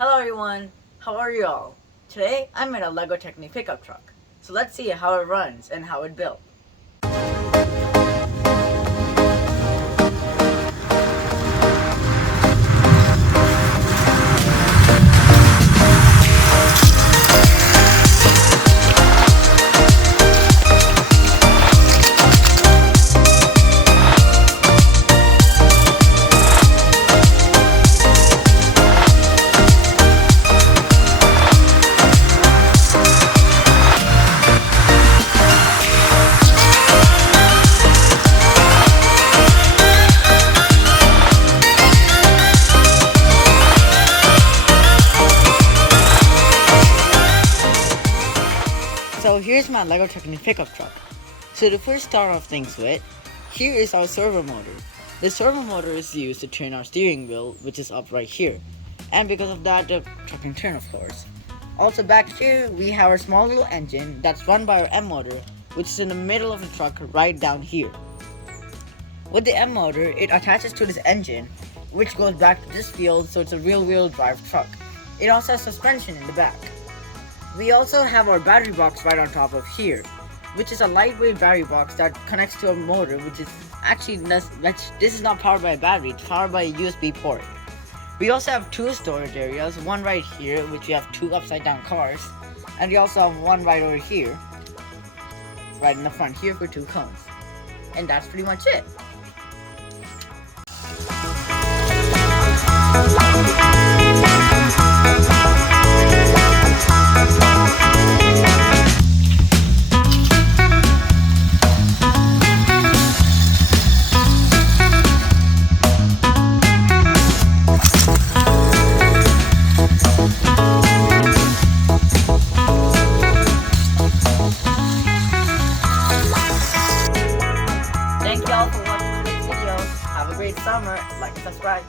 Hello everyone, how are you all? Today I'm in a Lego Technic pickup truck. So let's see how it runs and how it built. So here's my Lego Technic pickup truck. So to first start off things with, here is our servo motor. The servo motor is used to turn our steering wheel, which is up right here. And because of that, the truck can turn, of course. Also back here, we have our small little engine that's run by our M motor, which is in the middle of the truck right down here. With the M motor, it attaches to this engine, which goes back to this field, so it's a rear-wheel drive truck. It also has suspension in the back. We also have our battery box right on top of here, which is a lightweight battery box that connects to a motor, which is actually, this is not powered by a battery, it's powered by a USB port. We also have two storage areas, one right here, which we have two upside down cars, and we also have one right over here, right in the front here for two cones. And that's pretty much it. Thank y'all for watching this video. Have a great summer. Like and subscribe.